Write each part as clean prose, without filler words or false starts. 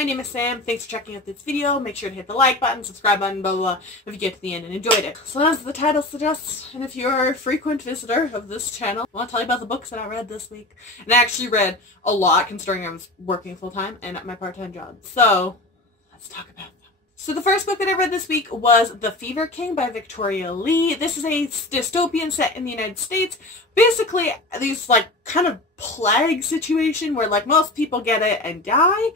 my name is Sam. Thanks for checking out this video. Make sure to hit the like button, subscribe button, blah, blah, blah, if you get to the end and enjoyed it. So as the title suggests, and if you're a frequent visitor of this channel, I want to tell you about the books that I read this week. And I actually read a lot considering I was working full-time and at my part-time job. So, let's talk about them. So the first book that I read this week was The Fever King by Victoria Lee. This is a dystopian set in the United States. Basically, these like kind of plague situation where like most people get it and die.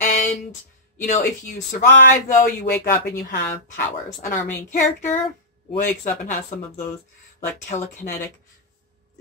And you know, if you survive though, you wake up and you have powers. And our main character wakes up and has some of those like telekinetic,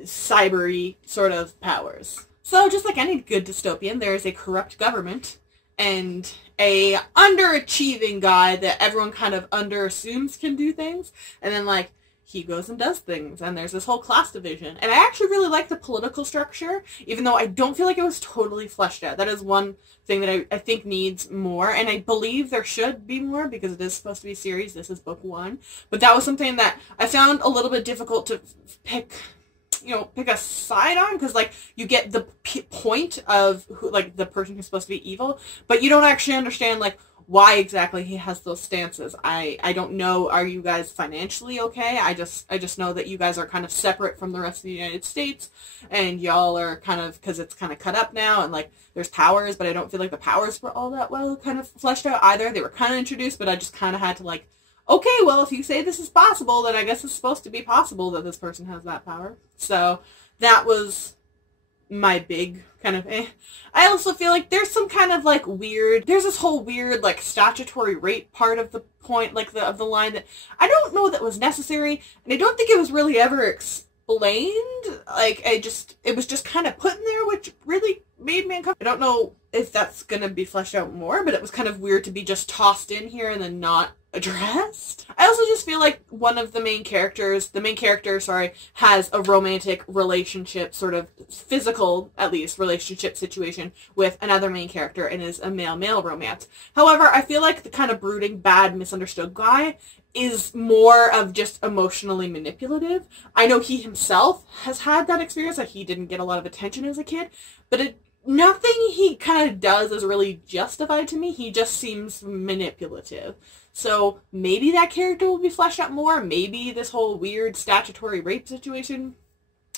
cybery sort of powers. So just like any good dystopian, there is a corrupt government and a underachieving guy that everyone kind of underassumes can do things, and then like he goes and does things, and there's this whole class division. And I actually really like the political structure, even though I don't feel like it was totally fleshed out. That is one thing that I think needs more, and I believe there should be more because it is supposed to be a series. This is book 1, but that was something that I found a little bit difficult to pick a side on, because like you get the point of who, like the person who's supposed to be evil, but you don't actually understand like why exactly he has those stances. I don't know, are you guys financially okay? I just know that you guys are kind of separate from the rest of the United States, and y'all are kind of, because it's kind of cut up now, and like there's powers, but I don't feel like the powers were all that well kind of fleshed out either. They were kind of introduced, but I just kind of had to like, okay, well, if you say this is possible, then I guess it's supposed to be possible that this person has that power. So that was my big kind of I also feel like there's some kind of like weird, there's this whole weird like statutory rape part of the point, like of the line that I don't know that was necessary, and I don't think it was really ever explained. Like it was just kind of put in there, which really made me uncomfortable. I don't know if that's gonna be fleshed out more, but it was kind of weird to be just tossed in here and then not addressed. I also just feel like one of the main character, has a romantic relationship, sort of physical, at least, relationship situation with another main character, and is a male-male romance. However, I feel like the kind of brooding, bad, misunderstood guy is more of just emotionally manipulative. I know he himself has had that experience, that he didn't get a lot of attention as a kid, but nothing he kind of does is really justified to me. He just seems manipulative. So maybe that character will be fleshed out more. Maybe this whole weird statutory rape situation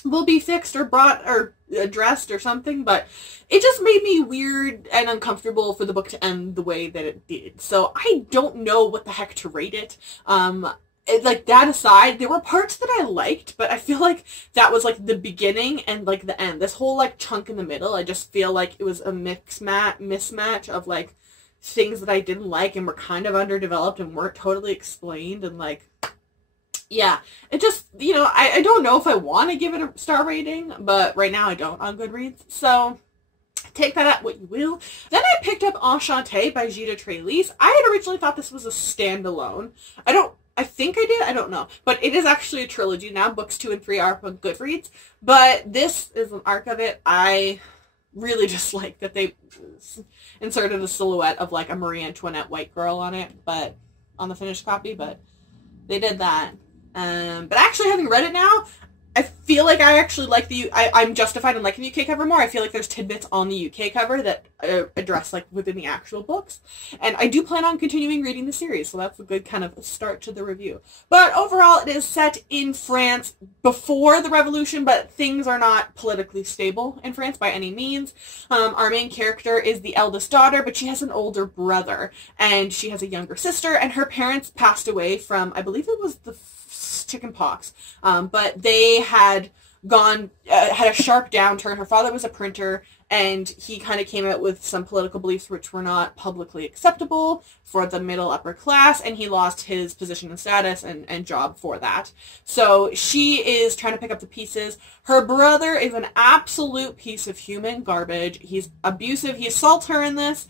will be fixed or brought or addressed or something. But it just made me weird and uncomfortable for the book to end the way that it did. So I don't know what the heck to rate it. Like, that aside, there were parts that I liked, but I feel like that was, like, the beginning and, like, the end. This whole, like, chunk in the middle, I just feel like it was a mismatch of, like, things that I didn't like and were kind of underdeveloped and weren't totally explained, and, like, yeah. It just, I don't know if I want to give it a star rating, but right now I don't on Goodreads, so take that at what you will. Then I picked up Enchanté by Gita Trellis. I had originally thought this was a standalone. I think I did, I don't know. But it is actually a trilogy now. Books 2 and 3 are up on Goodreads. But this is an arc of it. I really just like that they inserted a silhouette of like a Marie Antoinette white girl on it, but on the finished copy, but they did that. But actually having read it now, I feel like I actually like I'm justified in liking the UK cover more. I feel like there's tidbits on the UK cover that address like within the actual books. And I do plan on continuing reading the series, so that's a good kind of start to the review. But overall, it is set in France before the revolution, but things are not politically stable in France by any means. Our main character is the eldest daughter, but she has an older brother, and she has a younger sister, and her parents passed away from, I believe it was the chicken pox, but they had had a sharp downturn. Her father was a printer, and he kind of came out with some political beliefs which were not publicly acceptable for the middle upper class, and he lost his position and status and job for that. So she is trying to pick up the pieces. Her brother is an absolute piece of human garbage. He's abusive. He assaults her in this.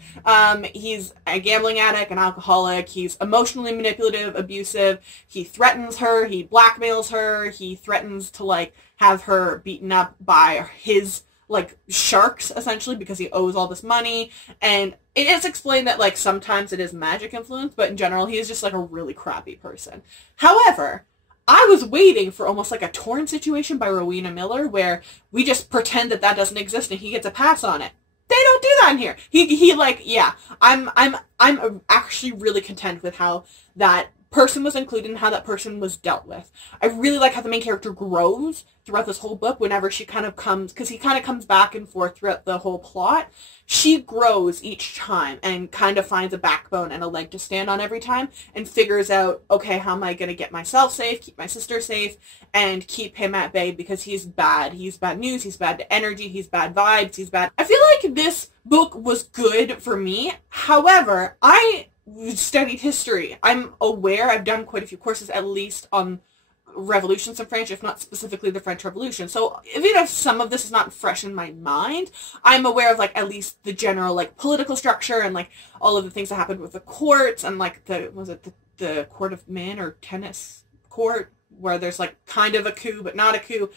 He's a gambling addict, an alcoholic. He's emotionally manipulative, abusive. He threatens her. He blackmails her. He threatens to, like, have her beaten up by his like sharks, essentially, because he owes all this money. And it is explained that like sometimes it is magic influence, but in general he is just like a really crappy person. However, I was waiting for almost like a Torn situation by Rowena Miller, where we just pretend that that doesn't exist and he gets a pass on it. They don't do that in here. He like, yeah, I'm actually really content with how that person was included and how that person was dealt with. I really like how the main character grows throughout this whole book whenever she kind of comes, because he kind of comes back and forth throughout the whole plot. She grows each time and kind of finds a backbone and a leg to stand on every time and figures out, okay, how am I going to get myself safe, keep my sister safe, and keep him at bay because he's bad. He's bad news, he's bad energy, he's bad vibes, he's bad. I feel like this book was good for me. However, I studied history. I'm aware, I've done quite a few courses at least on revolutions in France, if not specifically the French Revolution. So even if some of this is not fresh in my mind, I'm aware of like at least the general like political structure and like all of the things that happened with the courts and like the court of man or tennis court where there's like kind of a coup but not a coup,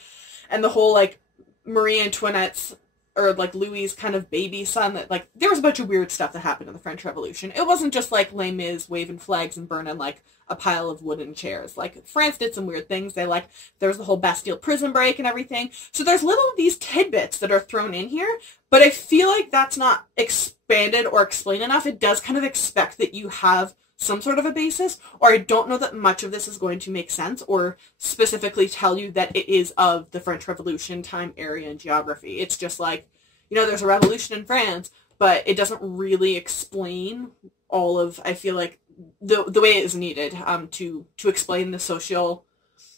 and the whole like Marie Antoinette's or like Louis's kind of baby son, that like there was a bunch of weird stuff that happened in the French Revolution. It wasn't just like Les Mis waving flags and burning like a pile of wooden chairs. Like France did some weird things. They like, there was the whole Bastille prison break and everything. So there's little of these tidbits that are thrown in here, but I feel like that's not expanded or explained enough. It does kind of expect that you have some sort of a basis, or I don't know that much of this is going to make sense or specifically tell you that it is of the French Revolution time, area, and geography. It's just like, you know, there's a revolution in France, but it doesn't really explain all of, I feel like, the way it is needed to explain the social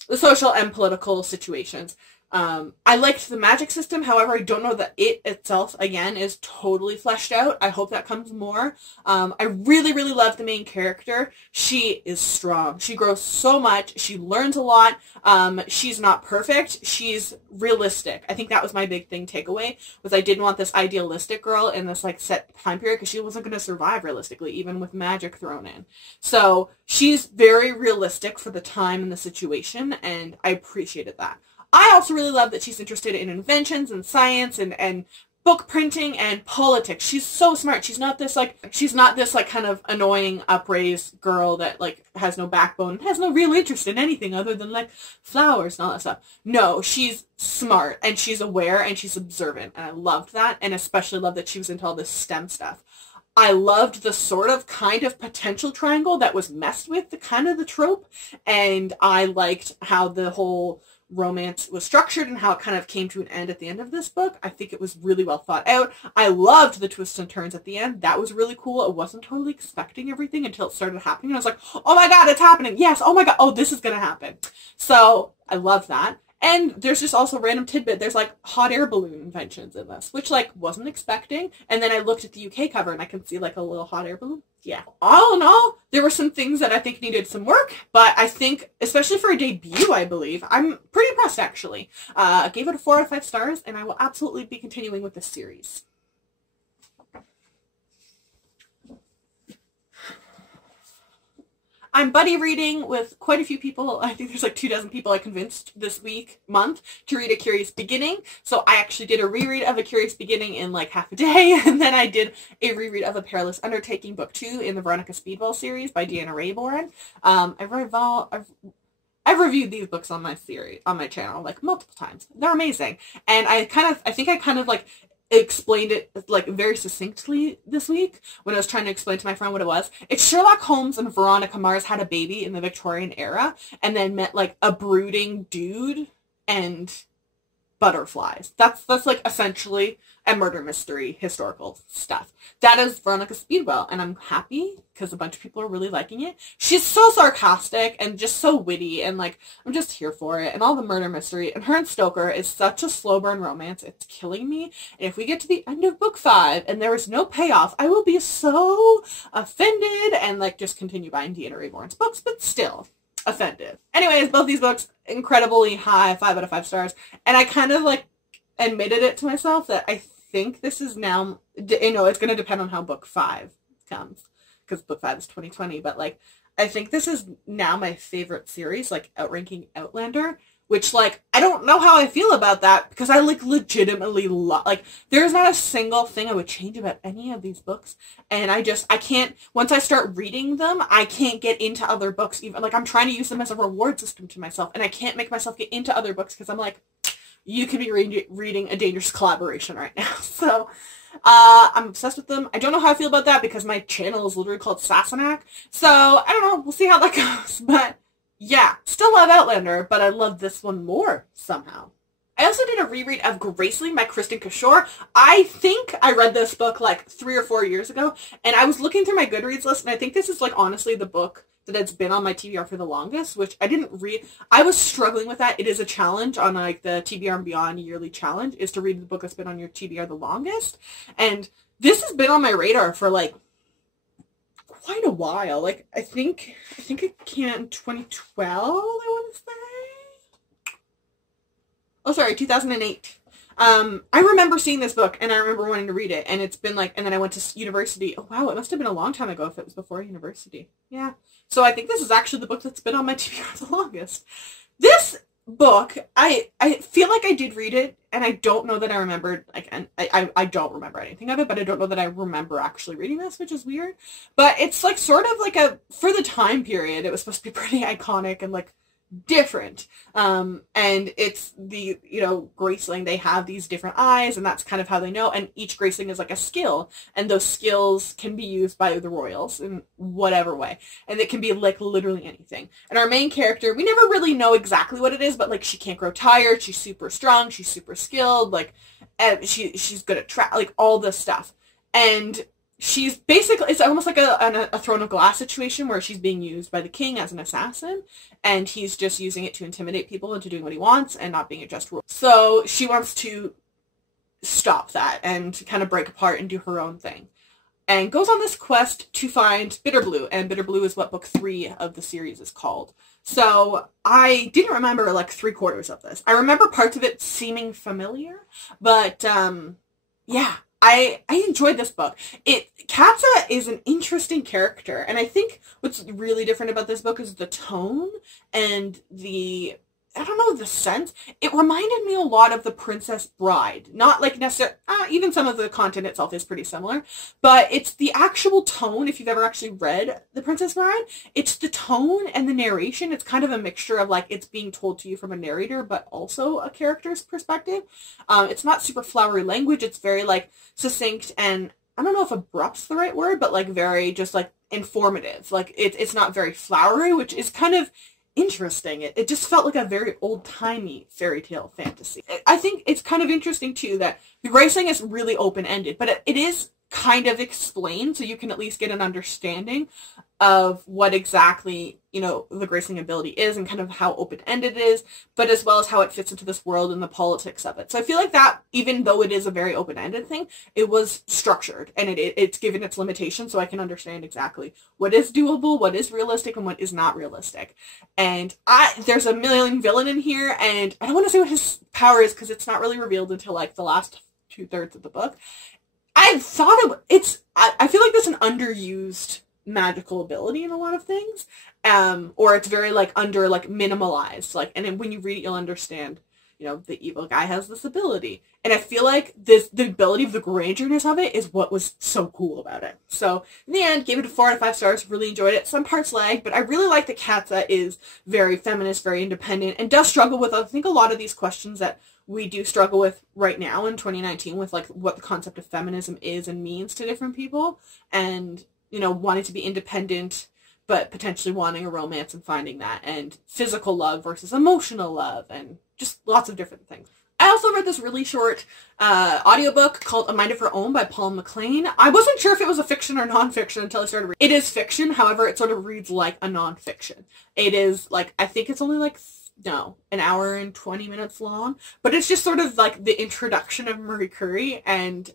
and political situations. I liked the magic system. However, I don't know that it itself, again, is totally fleshed out. I hope that comes more. I really, really love the main character. She is strong. She grows so much. She learns a lot. She's not perfect. She's realistic. I think that was my big thing takeaway, was I didn't want this idealistic girl in this like set time period because she wasn't going to survive realistically, even with magic thrown in. So she's very realistic for the time and the situation, and I appreciated that. I also really love that she's interested in inventions and science and book printing and politics. She's so smart. She's not this like kind of annoying upraised girl that like has no backbone, has no real interest in anything other than like flowers and all that stuff. No, she's smart and she's aware and she's observant, and I loved that, and especially love that she was into all this STEM stuff. I loved the sort of kind of potential triangle that was messed with, the kind of the trope, and I liked how the whole romance was structured and how it kind of came to an end at the end of this book. I think it was really well thought out. I loved the twists and turns at the end. That was really cool. I wasn't totally expecting everything until it started happening. I was like, oh my god, it's happening. Yes, oh my god, oh, this is going to happen. So I love that. And there's just also random tidbit. There's like hot air balloon inventions in this, which like wasn't expecting. And then I looked at the UK cover and I can see like a little hot air balloon. Yeah. All in all, there were some things that I think needed some work, but I think, especially for a debut, I believe, I'm pretty impressed actually. I gave it a 4 out of 5 stars, and I will absolutely be continuing with this series. I'm buddy reading with quite a few people. I think there's like 24 people I convinced this month to read A Curious Beginning. So I actually did a reread of A Curious Beginning in like half a day, and then I did a reread of A Perilous Undertaking Book 2 in the Veronica Speedwell series by Deanna Rayborn. I've reviewed these books on my channel like multiple times. They're amazing, and I think I kind of like explained it like very succinctly this week when I was trying to explain to my friend what it was. It's Sherlock Holmes and Veronica Mars had a baby in the Victorian era and then met like a brooding dude and butterflies. That's like essentially a murder mystery historical stuff. That is Veronica Speedwell, and I'm happy because a bunch of people are really liking it. She's so sarcastic and just so witty, and like I'm just here for it, and all the murder mystery. And her and Stoker is such a slow burn romance. It's killing me. And if we get to the end of book 5 and there is no payoff, I will be so offended and like just continue buying Deanna Rayborn's books, but still offended. Anyways, both these books incredibly high, 5 out of 5 stars, and I kind of like admitted it to myself that I think this is now, you know, it's going to depend on how book 5 comes, because book 5 is 2020, but like I think this is now my favorite series, like outranking Outlander, which like I don't know how I feel about that, because I like legitimately like there's not a single thing I would change about any of these books, and I can't, once I start reading them, I can't get into other books. Even like I'm trying to use them as a reward system to myself, and I can't make myself get into other books because I'm like, you could be reading A Dangerous Collaboration right now. So I'm obsessed with them. I don't know how I feel about that because my channel is literally called Sassenach. So, I don't know. We'll see how that goes. But, yeah. Still love Outlander, but I love this one more somehow. I also did a reread of Graceling by Kristen Kishore. I think I read this book like 3 or 4 years ago, and I was looking through my Goodreads list, and I think this is like honestly the book that it's been on my TBR for the longest, which I didn't read. I was struggling with that. It is a challenge on like the TBR and Beyond yearly challenge is to read the book that's been on your TBR the longest, and this has been on my radar for like quite a while. Like I think it came out in 2012, I want to say. Oh, sorry, 2008. I remember seeing this book, and I remember wanting to read it, and it's been like, and then I went to university. Oh, wow, it must have been a long time ago if it was before university. Yeah. So I think this is actually the book that's been on my TBR the longest. This book, I feel like I did read it, and I don't know that I remembered, like, and I don't remember anything of it, but I don't know that I remember actually reading this, which is weird. But it's, like, sort of like for the time period, it was supposed to be pretty iconic and, like, different. And it's the, Graceling, they have these different eyes, and that's kind of how they know, and each Graceling is like a skill, and those skills can be used by the royals in whatever way, and it can be like literally anything. And our main character, we never really know exactly what it is, but like she can't grow tired, she's super strong, she's super skilled, like she's good at like all this stuff. And she's basically, it's almost like a throne of glass situation where she's being used by the king as an assassin, and he's just using it to intimidate people into doing what he wants and not being a just ruler. So she wants to stop that and kind of break apart and do her own thing. And goes on this quest to find Bitterblue, and Bitterblue is what book 3 of the series is called. So I didn't remember like 3/4 of this. I remember parts of it seeming familiar, but yeah. I enjoyed this book. Katza is an interesting character, and I think what's really different about this book is the tone and the sense. It reminded me a lot of The Princess Bride. Not like necessarily, even some of the content itself is pretty similar, but it's the actual tone. If you've ever actually read The Princess Bride, it's the tone and the narration. It's kind of a mixture of like it's being told to you from a narrator, but also a character's perspective. It's not super flowery language. It's very like succinct and I don't know if abrupt's the right word, but like very just like informative. Like it's not very flowery, which is kind of interesting. It just felt like a very old-timey fairy tale fantasy. I think it's kind of interesting too that the Graceling is really open-ended, but it is kind of explained so you can at least get an understanding of what exactly, the Graceling ability is and kind of how open-ended it is, but as well as how it fits into this world and the politics of it. So I feel like that, even though it is a very open-ended thing, it was structured and it's given its limitations so I can understand exactly what is doable, what is realistic, and what is not realistic. And there's a million villain in here, and I don't want to say what his power is because it's not really revealed until like the last 2/3 of the book. I thought I feel like that's an underused magical ability in a lot of things, or it's very like minimalized, like, and then when you read it you'll understand, the evil guy has this ability, and I feel like the ability of the grandierness of it is what was so cool about it. So in the end, gave it a 4 out of 5 stars. Really enjoyed it. Some parts lagged, but I really like that Katza is very feminist, very independent, and does struggle with, I think, a lot of these questions that we do struggle with right now in 2019 with like what the concept of feminism is and means to different people, and wanting to be independent but potentially wanting a romance and finding that, and physical love versus emotional love, and just lots of different things. I also read this really short audiobook called A Mind of Her Own by Paul McLean. I wasn't sure if it was a fiction or nonfiction until I started reading. It is fiction, however, it sort of reads like a nonfiction. It is like, I think it's only like an hour and 20 minutes long, but it's just sort of like the introduction of Marie Curie and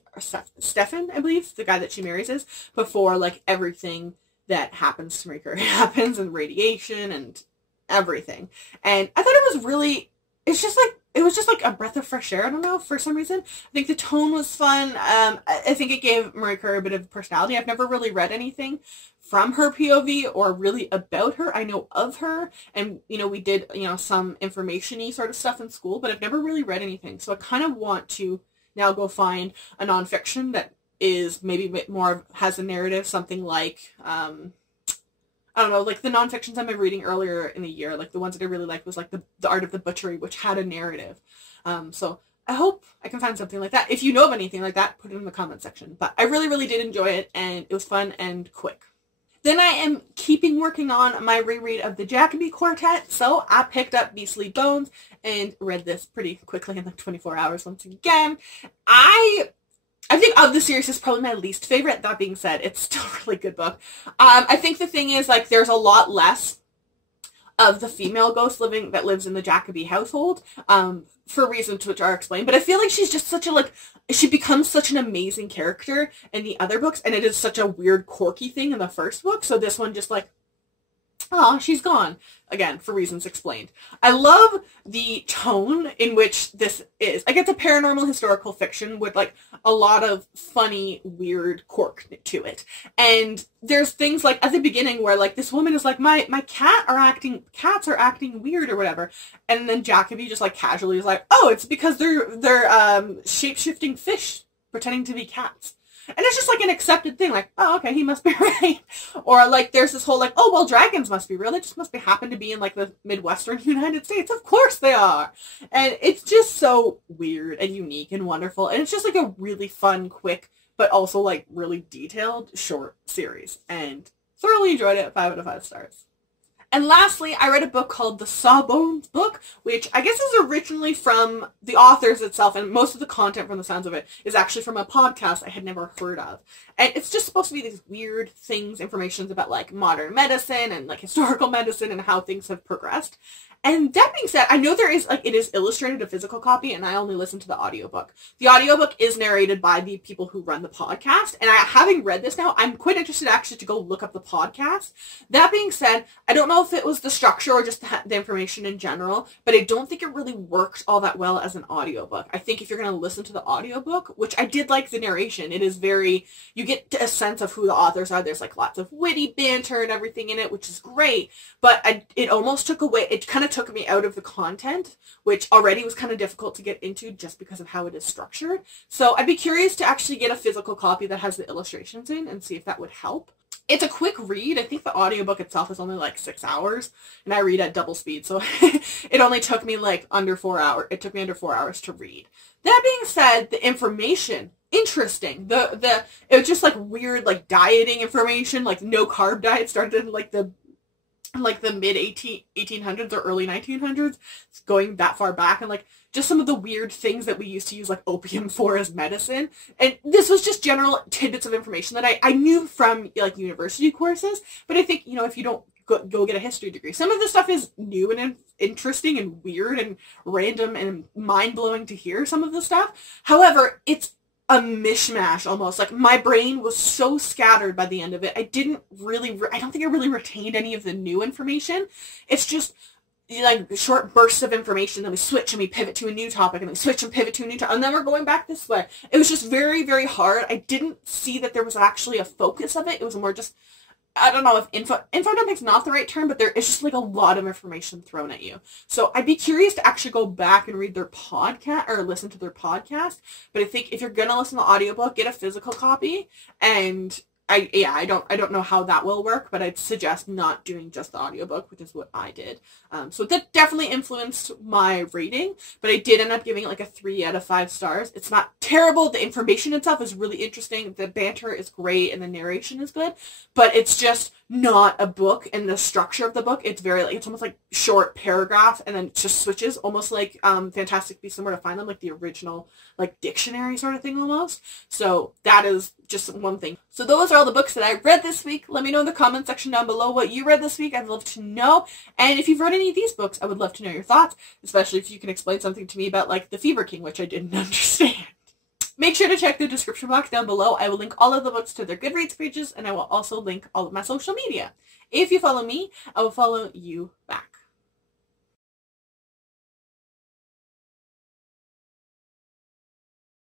Stefan, I believe, the guy that she marries is, before like everything that happens to Marie Curie happens, and radiation and everything. And I thought it was really, it was just like a breath of fresh air. I don't know, for some reason. I think the tone was fun. I think it gave Marie Curie a bit of personality. I've never really read anything from her POV or really about her. I know of her, and we did some information-y sort of stuff in school, but I've never really read anything. So I kind of want to now go find a nonfiction that is maybe a bit more, has a narrative, something like I don't know, like the nonfictions I've been reading earlier in the year, like the ones that I really liked was like the Art of the Butchery, which had a narrative. So I hope I can find something like that. If you know of anything like that, put it in the comment section. But I really, really did enjoy it, and it was fun and quick. Then I am keeping working on my reread of the Jacobi Quartet, so I picked up Beastly Bones and read this pretty quickly in like 24 hours once again. I think of the series is probably my least favorite. That being said, it's still a really good book. I think the thing is, like, there's a lot less of the female ghost that lives in the Jacobi household, for reasons which are explained. But I feel like she's just such a, like, she becomes such an amazing character in the other books, and it is such a weird, quirky thing in the first book. So this one just like, oh, she's gone. Again, for reasons explained. I love the tone in which this is. Like, it's a paranormal historical fiction with, like, a lot of funny, weird quirk to it. And there's things, like, at the beginning where, like, this woman is like, my cats are acting weird or whatever. And then Jacobi just, like, casually is like, oh, it's because they're shape-shifting fish pretending to be cats. And it's just, like, an accepted thing, like, oh, okay, he must be right. Or, like, there's this whole, like, oh, well, dragons must be real. They just must happen to be in, like, the Midwestern United States. Of course they are. And it's just so weird and unique and wonderful. And it's just, like, a really fun, quick, but also, like, really detailed, short series. And thoroughly enjoyed it. 5 out of 5 stars. And lastly, I read a book called The Sawbones Book, which I guess is originally from the authors itself, and most of the content from the sounds of it is actually from a podcast I had never heard of. And it's just supposed to be these weird things, information about, like, modern medicine and, like, historical medicine and how things have progressed. And that being said, I know there is, like, it is illustrated, a physical copy, and I only listened to the audiobook. The audiobook is narrated by the people who run the podcast, and having read this now, I'm quite interested actually to go look up the podcast. That being said, I don't know if it was the structure or just the information in general, but I don't think it really worked all that well as an audiobook. I think if you're going to listen to the audiobook, which I did like the narration, it is very, you get a sense of who the authors are. There's, like, lots of witty banter and everything in it, which is great, but it almost took away, it kind of took me out of the content, which already was kind of difficult to get into just because of how it is structured. So I'd be curious to actually get a physical copy that has the illustrations in and see if that would help. It's a quick read. I think the audiobook itself is only like 6 hours, and I read at double speed, so it only took me like under 4 hours. It took me under 4 hours to read. That being said, the information, interesting. It was just like weird, like, dieting information, like no carb diet started in like the mid 1800s or early 1900s, going that far back, and, like, just some of the weird things that we used to use, like, opium for as medicine. And this was just general tidbits of information that I knew from, like, university courses, but I think, you know, if you don't go get a history degree, some of this stuff is new and interesting and weird and random and mind-blowing to hear some of the stuff. However, it's a mishmash almost. Like, my brain was so scattered by the end of it. I don't think I really retained any of the new information. It's just, like, short bursts of information, then we switch and we pivot to a new topic, and we switch and pivot to a new topic, and then we're going back this way. It was just very, very hard. I didn't see that there was actually a focus of it. It was more just, I don't know if infodumping's not the right term, but there is just, like, a lot of information thrown at you. So I'd be curious to actually go back and read their podcast or listen to their podcast. But I think if you're going to listen to the audiobook, get a physical copy. And I don't know how that will work, but I'd suggest not doing just the audiobook, which is what I did. So that definitely influenced my rating, but I did end up giving it like a 3 out of 5 stars. It's not terrible. The information itself is really interesting. The banter is great and the narration is good, but it's just not a book, and the structure of the book, it's very, like, it's almost like short paragraph and then it just switches, almost like Fantastic Beasts and Where to Find Them, like the original, like, dictionary sort of thing almost. So that is just one thing. So those are all the books that I read this week. Let me know in the comment section down below what you read this week. I'd love to know. And if you've read any of these books, I would love to know your thoughts, especially if you can explain something to me about, like, the Fever King, which I didn't understand. Make sure to check the description box down below. I will link all of the books to their Goodreads pages, and I will also link all of my social media. If you follow me, I will follow you back.